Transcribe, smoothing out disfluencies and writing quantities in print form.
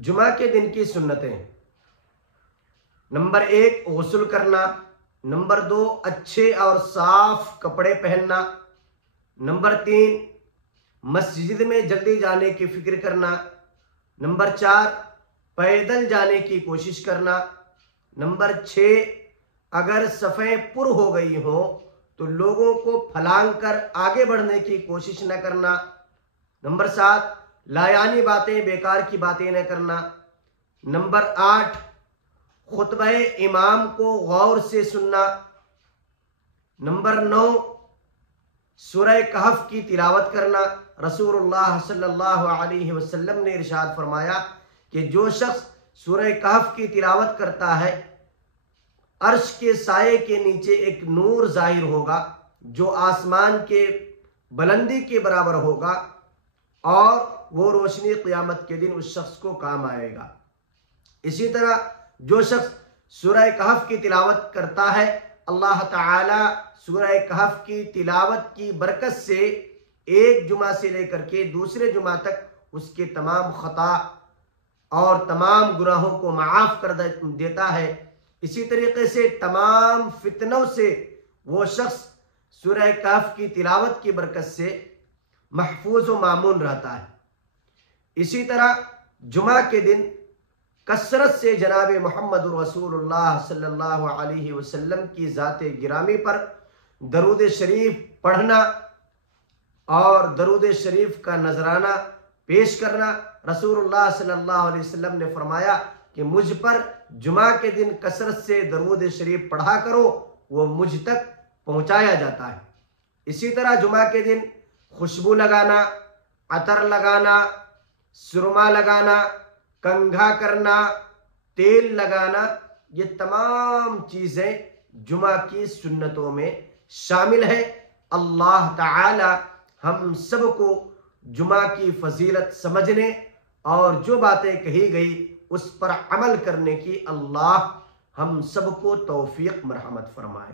जुमा के दिन की सुन्नतें। नंबर 1 गुस्ल करना। नंबर 2 अच्छे और साफ कपड़े पहनना। नंबर 3 मस्जिद में जल्दी जाने की फिक्र करना। नंबर 4 पैदल जाने की कोशिश करना। नंबर 6 अगर सफ़ें पुर हो गई हो तो लोगों को फलांग कर आगे बढ़ने की कोशिश न करना। नंबर 7 लायानी बातें, बेकार की बातें न करना। नंबर 8 खुतबे इमाम को गौर से सुनना। नंबर 9 सूरह कहफ की तिलावत करना। रसूलुल्लाह सल्लल्लाहु अलैहि वसल्लम ने इरशाद फरमाया कि जो शख्स सूरह कहफ की तिलावत करता है, अर्श के साये के नीचे एक नूर जाहिर होगा जो आसमान के बुलंदी के बराबर होगा, और वो रोशनी क़यामत के दिन उस शख्स को काम आएगा। इसी तरह जो शख्स सूरह कहफ की तिलावत करता है, अल्लाह ताला सूरह कहफ की तिलावत की बरकत से एक जुमा से लेकर के दूसरे जुमा तक उसके तमाम खता और तमाम गुनाहों को माफ़ कर देता है। इसी तरीके से तमाम फितनों से वो शख्स सूरह कहफ की तिलावत की बरकत से महफूज व मामून रहता है। इसी तरह जुमा के दिन कसरत से जनाब मोहम्मद रसूलुल्लाह सल्लल्लाहु अलैहि वसल्लम की ज़ाते गिरामी पर दरूद शरीफ पढ़ना और दरूद शरीफ का नजराना पेश करना। रसूलुल्लाह सल्लल्लाहु अलैहि वसल्लम ने फरमाया कि मुझ पर जुमा के दिन कसरत से दरूद शरीफ पढ़ा करो, वो मुझ तक पहुंचाया जाता है। इसी तरह जुमा के दिन खुशबू लगाना, अतर लगाना, सुरमा लगाना, कंघा करना, तेल लगाना, ये तमाम चीज़ें जुमा की सुन्नतों में शामिल है। अल्लाह ताला हम सबको जुमा की फजीलत समझने और जो बातें कही गई उस पर अमल करने की अल्लाह हम सबको तौफीक मरहमत फरमाए।